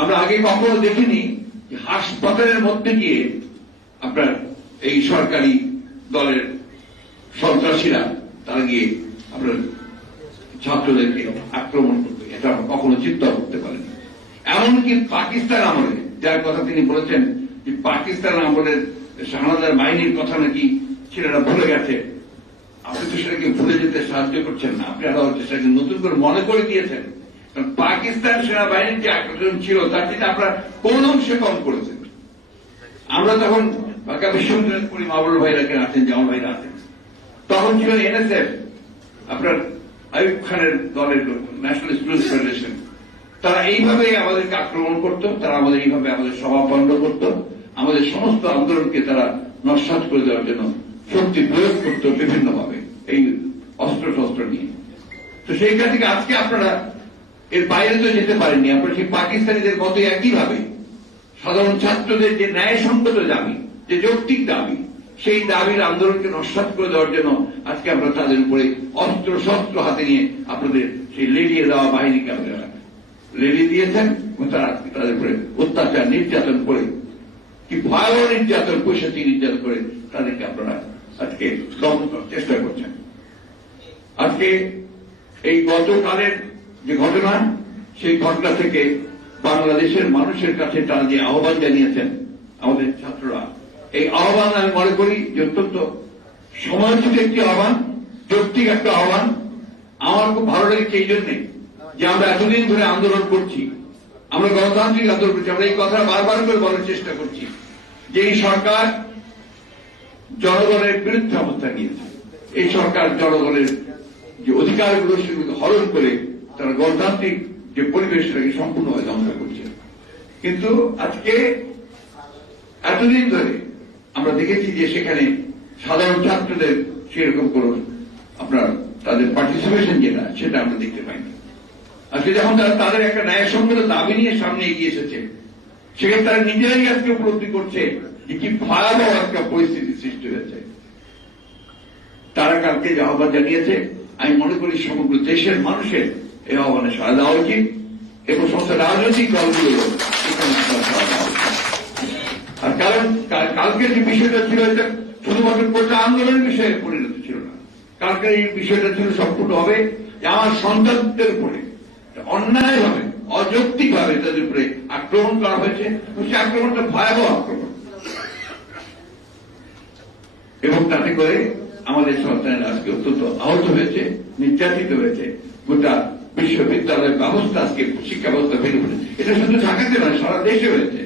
আমরা আগে কখনো দেখিনি হাসপাতালের মধ্যে গিয়ে আপনার এই সরকারি দলের সন্ত্রাসীরা তারা গিয়ে আপনার ছাত্রদেরকে আক্রমণ করবে, এটা আমরা কখনো চিন্তা করতে পারিনি। এমনকি পাকিস্তান আমলে, যার কথা তিনি বলেছেন যে পাকিস্তান আমলের শাহনাদার বাহিনীর কথা নাকি ছেলেরা ভুলে গেছে, আপনি তো সেটাকে ভুলে যেতে সাহায্য করছেন না, আপনি আরো সেটাকে নতুন করে মনে করে দিয়েছেন। কারণ পাকিস্তান সেনাবাহিনীর যে আক্রমণ ছিল তার থেকে আপনারা কোন অংশে কম করেছেন। আমরা তখন ঢাকা বিশ্ববিদ্যালয়ের পড়ি, মাহবুব ভাইরা আছেন, জামাল ভাইরা আছেন, তখন ছিল এনএসএফ, আপনার আইয়ুব খানের দলের ন্যাশনাল স্টুডেন্টস ফেডারেশন, তারা এইভাবে আমাদেরকে আক্রমণ করত, তারা আমাদের এইভাবে আমাদের সভা বন্ধ করত, আমাদের সমস্ত আন্দোলনকে তারা নস্যাৎ করে দেওয়ার জন্য শক্তি প্রয়োগ করত বিভিন্নভাবে এই অস্ত্র শস্ত্র নিয়ে। তো সেইখান থেকে আজকে আপনারা এর বাইরে তো যেতে পারেননি, আপনারা সেই পাকিস্তানিদের মতো একইভাবে সাধারণ ছাত্রদের যে ন্যায়সঙ্গত দাবি, যে যৌক্তিক দাবি, সেই দাবির আন্দোলনকে নস্যাৎ করে দেওয়ার জন্য আজকে আমরা তাদের উপরে অস্ত্র শস্ত্র হাতে নিয়ে আপনাদের সেই লেলিয়ে দেওয়া বাহিনীকে আপনারা লেলিয়ে দিয়েছেন এবং তারা তাদের উপরে অত্যাচার নির্যাতন করে, কি ভয়াবহ নির্যাতন, পৈশাচী নির্যাতন করে তাদেরকে আপনারা আজকে দমন করার চেষ্টা করছেন। আজকে এই গতকালের যে ঘটনা, সেই ঘটনা থেকে বাংলাদেশের মানুষের কাছে তারা যে আহ্বান জানিয়েছেন আমাদের ছাত্ররা, এই আহ্বান আমি মনে করি যে অত্যন্ত সময়োচিত একটি আহ্বান, যৌক্তিক একটা আহ্বান। আমার খুব ভালো লেগেছে এই জন্যে যে আমরা এতদিন ধরে আন্দোলন করছি, আমরা গণতান্ত্রিক আন্দোলন করছি, আমরা এই কথা বারবার করে বলার চেষ্টা করছি যে এই সরকার জনগণের বিরুদ্ধে অবস্থান নিয়েছে, এই সরকার জনগণের যে অধিকারগুলো সেগুলোকে হরণ করে তারা গণতান্ত্রিক যে পরিবেশ সেটাকে সম্পূর্ণভাবে ধ্বংস করছে। কিন্তু আজকে এতদিন ধরে আমরা দেখেছি যে সেখানে সাধারণ ছাত্রদের সেরকম কোন আপনার তাদের পার্টিসিপেশন যেটা সেটা আমরা দেখতে পাইনি। আজকে যখন তারা তাদের একটা ন্যায়সঙ্গত দাবি নিয়ে সামনে এগিয়ে এসেছে, সেখানে তারা নিজেরাই আজকে উপলব্ধি করছে যে কি ভয়াবহ একটা পরিস্থিতি সৃষ্টি হয়েছে। তারা কালকে যে আহ্বান জানিয়েছে, আমি মনে করি সমগ্র দেশের মানুষের এই আহ্বানে সাড়া দেওয়া উচিত এবং সমস্ত রাজনৈতিক দলগুলো এখানে সাড়া দেওয়া উচিত। আর কারণ কালকের যে বিষয়টা ছিল এটা শুধুমাত্র গোটা আন্দোলনের বিষয়ে পরিণত ছিল না, কালকের এই বিষয়টা ছিল সম্পূর্ণভাবে যে আমার সন্তানদের উপরে অন্যায়ভাবে অযৌক্তিকভাবে তাদের উপরে আক্রমণ করা হয়েছে, সে আক্রমণটা ভয়াবহ আক্রমণ, এবং তাতে করে আমাদের সন্তানেরা আজকে অত্যন্ত আহত হয়েছে, নির্যাতিত হয়েছে। গোটা বিশ্ববিদ্যালয়ের ব্যবস্থা আজকে শিক্ষা ব্যবস্থা ভেঙে পড়েছে। এটা শুধু ঢাকাতে নয়, সারা দেশে হয়েছে।